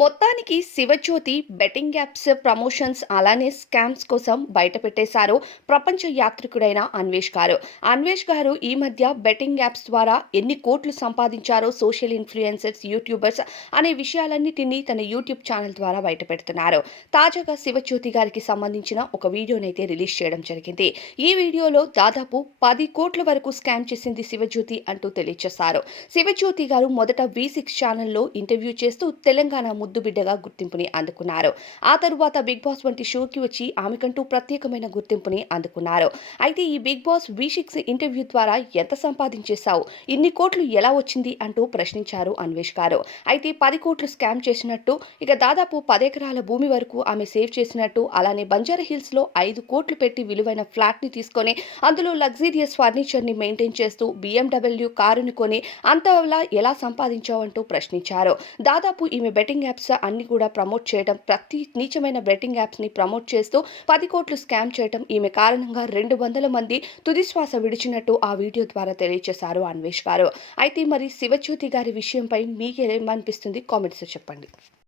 మొత్తానికి Shivajyothi betting apps promotions అలానే scams కోసం బయట పెట్టేశారు ప్రపంచ యాత్రికుడైన అన్వేష్ గారు. అన్వేష్ గారు ఈ మధ్య బెట్టింగ్ యాప్స్ ద్వారా ఎన్ని కోట్లు సంపాదించారో సోషల్ ఇన్ఫ్లుయెన్సర్స్ యూట్యూబర్స్ అనే విషయాలన్నిటినీ తన యూట్యూబ్ ఛానల్ ద్వారా బయట పెడుతున్నారు తాజాగా శివజ్యోతి గారికి సంబంధించిన ఒక వీడియోనైతే రిలీజ్ చేయడం జరిగింది. ఈ వీడియోలో దాదాపు పది కోట్ల వరకు స్కామ్ చేసింది శివజ్యోతి అంటూ తెలియజేశారు శివజ్యోతి గారు మొదట వి సిక్స్ ఛానల్లో ఇంటర్వ్యూ చేస్తూ తెలంగాణ ముద్దు బిడ్డగా గుర్తింపుని అందుకున్నారు. ఆ తరువాత బిగ్ బాస్ వంటి షోకి వచ్చి ఆమెకంటూ ప్రత్యేకమైన గుర్తింపుని అందుకున్నారు. అయితే ఈ Bigg Boss V six interview ద్వారా ఎంత సంపాదించేశావు? ఇన్ని కోట్లు ఎలా వచ్చింది? అంటూ ప్రశ్నించారు అన్వేష్ గారు. అయితే పది కోట్లు స్కామ్ చేసినట్టు ఇక దాదాపు పదెకరాల భూమి వరకు ఆమె సేవ్ చేసినట్టు అలానే బంజారా హిల్స్లో ఐదు కోట్లు పెట్టి విలువైన ఫ్లాట్ని తీసుకొని అందులో లగ్జీరియస్ ఫర్నిచర్ని మెయింటైన్ చేస్తూ బిఎండబ్ల్యూ కారుని కొని అంతలా ఎలా సంపాదించావంటూ ప్రశ్నించారు. దాదాపు ఈమె బెట్టింగ్ యాప్స్ అన్ని కూడా ప్రమోట్ చేయడం ప్రతి నీచమైన బెట్టింగ్ యాప్స్ని ప్రమోట్ చేస్తూ పది కోట్లు స్కామ్ చేయడం ఈమె కారణంగా రెండు వందల మంది తుదిశ్వాస విడిచినట్టు ఆ వీడియో ద్వారా తెలియజేశారు అన్వేష్ గారు. అయితే మరి శివజ్యోతి గారి విషయంపై మీకేమనిపిస్తుంది? కామెంట్స్ చెప్పండి.